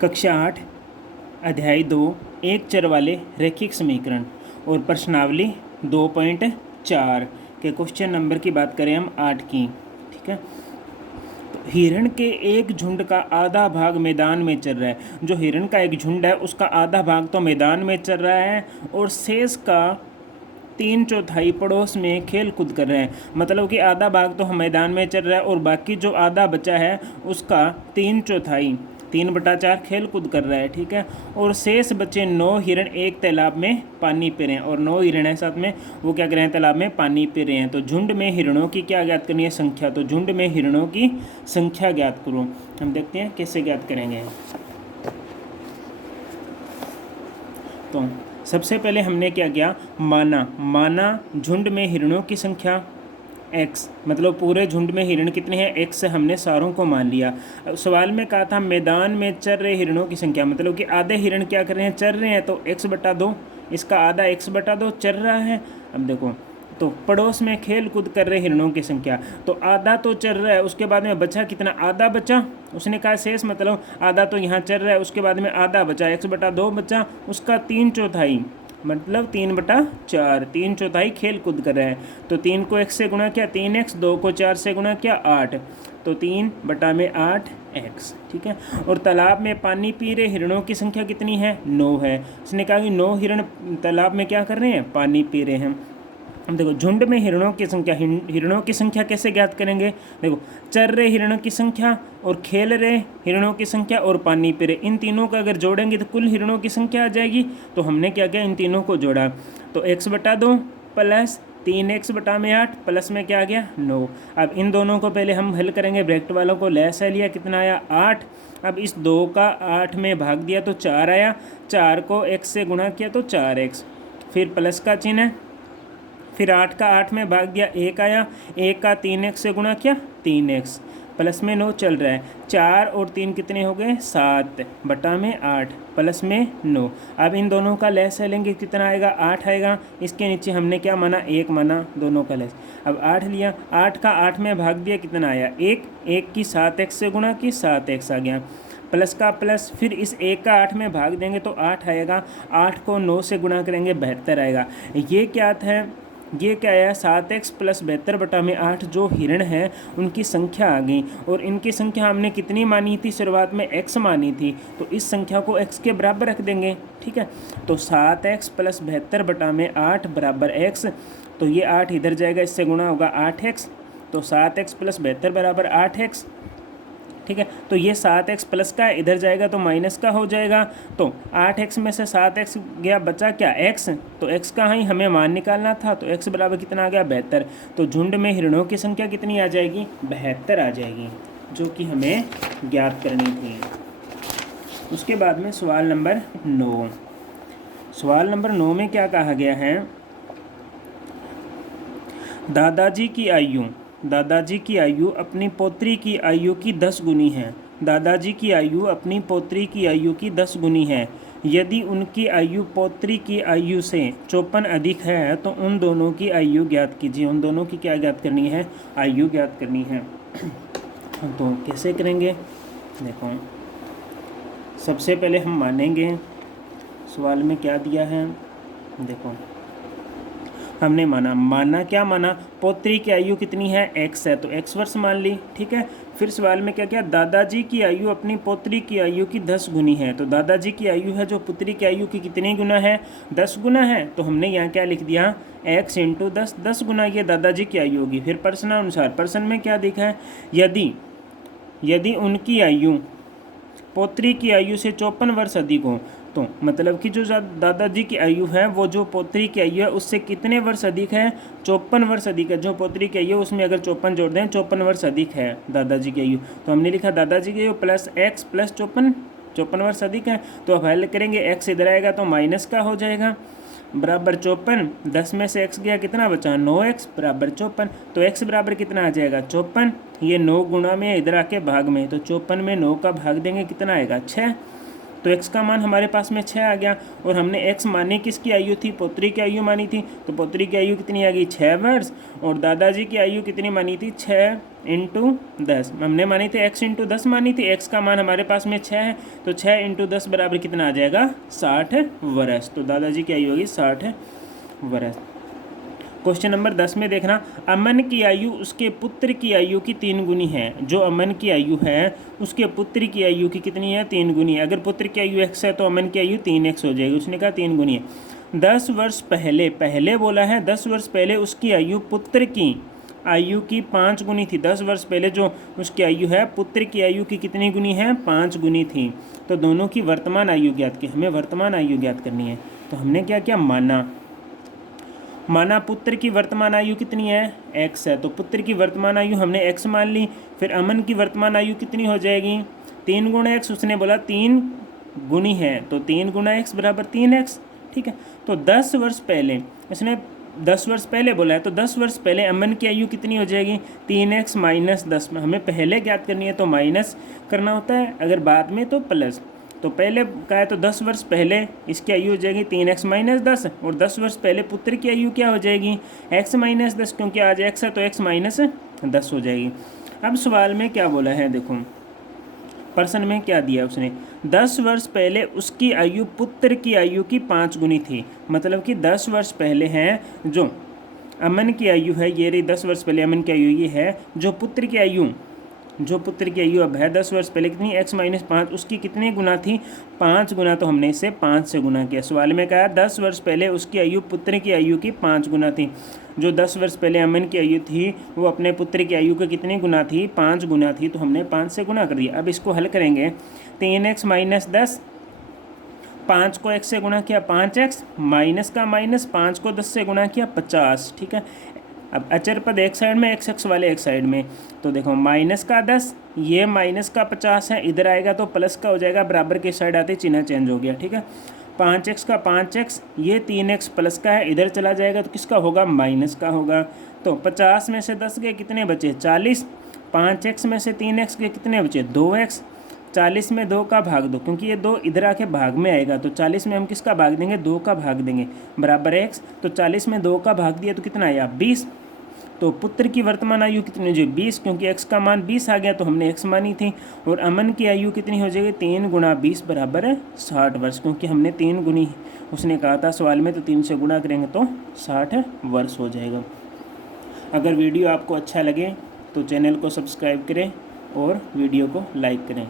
कक्षा 8 अध्याय 2 एक चर वाले रैखिक समीकरण और प्रश्नावली 2.4 के क्वेश्चन नंबर की बात करें हम 8 की। ठीक है, तो हिरण के एक झुंड का आधा भाग मैदान में चल रहा है। जो हिरण का एक झुंड है उसका आधा भाग तो मैदान में चल रहा है और शेष का 3/4 पड़ोस में खेल कूद कर रहे हैं। मतलब कि आधा भाग तो मैदान में चल रहा है और बाकी जो आधा बचा है उसका 3/4 3/4 खेल कूद कर रहा है। ठीक है, और शेष बचे 9 हिरण एक तालाब में पानी पी रहे हैं और 9 हिरण है साथ में, वो क्या कर रहे हैं, तालाब में पानी पी रहे हैं। तो झुंड में हिरणों की क्या ज्ञात करनी है, संख्या। तो झुंड में हिरणों की संख्या ज्ञात करो। हम देखते हैं कैसे ज्ञात करेंगे। तो सबसे पहले हमने क्या किया, माना झुंड में हिरणों की संख्या x, मतलब पूरे झुंड में हिरण कितने हैं, x हमने सारों को मान लिया। अब सवाल में कहा था मैदान में चर रहे हिरणों की संख्या, मतलब कि आधे हिरण क्या कर रहे हैं, चर रहे हैं, तो x/2, इसका आधा x/2 चल रहा है। अब देखो, तो पड़ोस में खेल कूद कर रहे हिरणों की संख्या, तो आधा तो चल रहा है, उसके बाद में बचा कितना, आधा बचा। उसने कहा शेष, मतलब आधा तो यहाँ चल रहा है, उसके बाद में आधा बचा, x/2 बचा, उसका 3/4 मतलब 3/4, 3/4 खेल कूद कर रहा है। तो 3 को x से गुणा किया 3x, 2 को 4 से गुणा किया 8, तो 3/8x। ठीक है, और तालाब में पानी पी रहे हिरणों की संख्या कितनी है, 9 है। उसने कहा कि 9 हिरण तालाब में क्या कर रहे हैं, पानी पी रहे हैं। अब देखो, झुंड में हिरणों की संख्या, हिरणों की संख्या कैसे ज्ञात करेंगे। देखो, चर रहे हिरणों की संख्या और खेल रहे हिरणों की संख्या और पानी पी रहे, इन तीनों का अगर जोड़ेंगे तो कुल हिरणों की संख्या आ जाएगी। तो हमने क्या किया, इन तीनों को जोड़ा, तो x/2 प्लस 3x/8 प्लस में क्या आ गया, 9। अब इन दोनों को पहले हम हल करेंगे, ब्रैकेट वालों को लेस है लिया, कितना आया, 8। अब इस 2 का 8 में भाग दिया तो 4 आया, 4 को x से गुणा किया तो 4x, फिर प्लस का चिन्ह है, फिर 8 का 8 में भाग दिया 1 आया, 1 का 3x से गुणा किया 3x, प्लस में 9 चल रहा है, 4 और 3 कितने हो गए, 7/8 प्लस में 9। अब इन दोनों का लेस है लेंगे, कितना आएगा, 8 आएगा। इसके नीचे हमने क्या माना, 1 माना, दोनों का लेस। अब 8 लिया, 8 का 8 में भाग दिया, कितना आया, 1 की 7x से गुणा की 7x आ गया, प्लस का प्लस, फिर इस 1 का 8 में भाग देंगे तो 8 आएगा, 8 को 9 से गुणा करेंगे 72 आएगा। ये क्या है, ये क्या आया, 7x प्लस 72/8 जो हिरण है उनकी संख्या आ गई। और इनकी संख्या हमने कितनी मानी थी, शुरुआत में x मानी थी, तो इस संख्या को x के बराबर रख देंगे। ठीक है, तो 7x प्लस 72/8 बराबर x, तो ये 8 इधर जाएगा, इससे गुणा होगा 8x, तो 7x प्लस 72 बराबर 8x। ठीक है, तो ये 7x प्लस का इधर जाएगा तो माइनस का हो जाएगा, तो 8x में से 7x गया, बचा क्या, x, तो x का ही हमें मान निकालना था, तो x बराबर कितना आ गया, 72। तो झुंड में हिरणों की संख्या कितनी आ जाएगी, 72 आ जाएगी, जो कि हमें ज्ञात करनी थी। उसके बाद में सवाल नंबर 9। सवाल नंबर 9 में क्या कहा गया है, दादाजी की आयु अपनी पोत्री की आयु की 10 गुनी है। दादाजी की आयु अपनी पोत्री की आयु की 10 गुनी है। यदि उनकी आयु पोत्री की आयु से 54 अधिक है तो उन दोनों की आयु ज्ञात कीजिए। उन दोनों की क्या ज्ञात करनी है, आयु ज्ञात करनी है। तो कैसे करेंगे, देखो, सबसे पहले हम मानेंगे सवाल में क्या दिया है। देखो, हमने माना क्या माना, पोत्री की आयु कितनी है, x है, तो x वर्ष मान ली। ठीक है, फिर सवाल में क्या किया, दादाजी की आयु अपनी पोत्री की आयु की 10 गुनी है। तो दादाजी की आयु है जो पुत्री की आयु की कितनी गुना है, 10 गुना है, तो हमने यहाँ क्या लिख दिया, x × 10, 10 गुना ये दादाजी की आयु होगी। फिर प्रश्नानुसार, प्रश्न में क्या दिखा है, यदि उनकी आयु पोत्री की आयु से 54 वर्ष अधिक हो, तो मतलब कि जो दादाजी की आयु है वो जो पोत्री की आयु है उससे कितने वर्ष अधिक है, 54 वर्ष अधिक है। जो पोत्री की आयु है उसमें अगर 54 जोड़ दें, 54 वर्ष अधिक है दादाजी की आयु, तो हमने लिखा दादाजी की आयु प्लस x प्लस 54 वर्ष अधिक है। तो अब हल करेंगे, x इधर आएगा तो माइनस का हो जाएगा, बराबर 54, 10 में से x गया, कितना बचा, 9x बराबर 54, तो x बराबर कितना आ जाएगा, 54। ये 9 गुणा में इधर आके भाग में, तो 54 में 9 का भाग देंगे, कितना आएगा, 6। तो x का मान हमारे पास में 6 आ गया। और हमने x माने किसकी आयु थी, पुत्री की आयु मानी थी, तो पुत्री की आयु कितनी आ गई 6 वर्ष। और दादाजी की आयु कितनी मानी थी 6 × 10, हमने मानी थी x × 10 मानी थी, x का मान हमारे पास में 6 है, तो 6 × 10 बराबर कितना आ जाएगा 60 वर्ष। तो दादाजी की आयु होगी 60 वर्ष। क्वेश्चन नंबर 10 में देखना, अमन की आयु उसके पुत्र की आयु की 3 गुनी है। जो अमन की आयु है उसके पुत्र की आयु की कितनी है 3 गुनी है। अगर पुत्र की आयु x है तो अमन की आयु 3x हो जाएगी, उसने कहा 3 गुनी है। 10 वर्ष पहले, पहले बोला है 10 वर्ष पहले उसकी आयु पुत्र की आयु की 5 गुनी थी। 10 वर्ष पहले जो उसकी आयु है पुत्र की आयु की कितनी गुनी है 5 गुनी थी। तो दोनों की वर्तमान आयु ज्ञात की, हमें वर्तमान आयु ज्ञात करनी है। तो हमने क्या किया, माना पुत्र की वर्तमान आयु कितनी है x है, तो पुत्र की वर्तमान आयु हमने x मान ली। फिर अमन की वर्तमान आयु कितनी हो जाएगी 3 गुणा x, उसने बोला 3 गुनी है, तो 3 गुणा x बराबर 3x। ठीक है, तो 10 वर्ष पहले, इसने 10 वर्ष पहले बोला है, तो 10 वर्ष पहले अमन की आयु कितनी हो जाएगी 3x - 10। हमें पहले ज्ञात करनी है तो माइनस करना होता है, अगर बाद में तो प्लस। तो पहले का है तो 10 वर्ष पहले इसकी आयु हो जाएगी 3x - 10, और 10 वर्ष पहले पुत्र की आयु क्या हो जाएगी x - 10, क्योंकि आज x है तो x - 10 हो जाएगी। अब सवाल में क्या बोला है, देखो प्रश्न में क्या दिया उसने, 10 वर्ष पहले उसकी आयु पुत्र की आयु की 5 गुनी थी। मतलब कि 10 वर्ष पहले हैं जो अमन की आयु है, ये रही 10 वर्ष पहले अमन की आयु ये है, जो पुत्र की आयु अब है 10 वर्ष पहले कितनी x - 5, उसकी कितनी गुना थी 5 गुना, तो हमने इसे 5 से गुना किया। सवाल में कहा 10 वर्ष पहले उसकी आयु पुत्र की आयु की 5 गुना थी। जो 10 वर्ष पहले अमन की आयु थी वो अपने पुत्र की आयु की कितनी गुना थी 5 गुना थी, तो हमने 5 से गुना कर दिया। अब इसको हल करेंगे, 3x - 10, 5 को x से गुना किया 5x, माइनस का माइनस, 5 को 10 से गुना किया 50। ठीक है, अब अचर पद एक साइड में, x वाले एक साइड में, तो देखो माइनस का 10, ये माइनस का 50 है, इधर आएगा तो प्लस का हो जाएगा, बराबर के साइड आते चिन्ह चेंज हो गया। ठीक है, 5x का 5x, ये 3x प्लस का है, इधर चला जाएगा तो किसका होगा माइनस का होगा। तो 50 में से 10 के कितने बचे 40, 5x में से 3x के कितने बचे 2x, 40 में 2 का भाग दो, क्योंकि ये 2 इधर आके भाग में आएगा, तो 40 में हम किसका भाग देंगे 2 का भाग देंगे, बराबर x। तो 40 में 2 का भाग दिया तो कितना आया 20। तो पुत्र की वर्तमान आयु कितनी जो 20, क्योंकि x का मान 20 आ गया तो हमने x मानी थी। और अमन की आयु कितनी हो जाएगी 3 गुणा 20 बराबर 60 वर्ष, क्योंकि हमने 3 गुनी उसने कहा था सवाल में, तो 3 से गुणा करेंगे तो 60 वर्ष हो जाएगा। अगर वीडियो आपको अच्छा लगे तो चैनल को सब्सक्राइब करें और वीडियो को लाइक करें।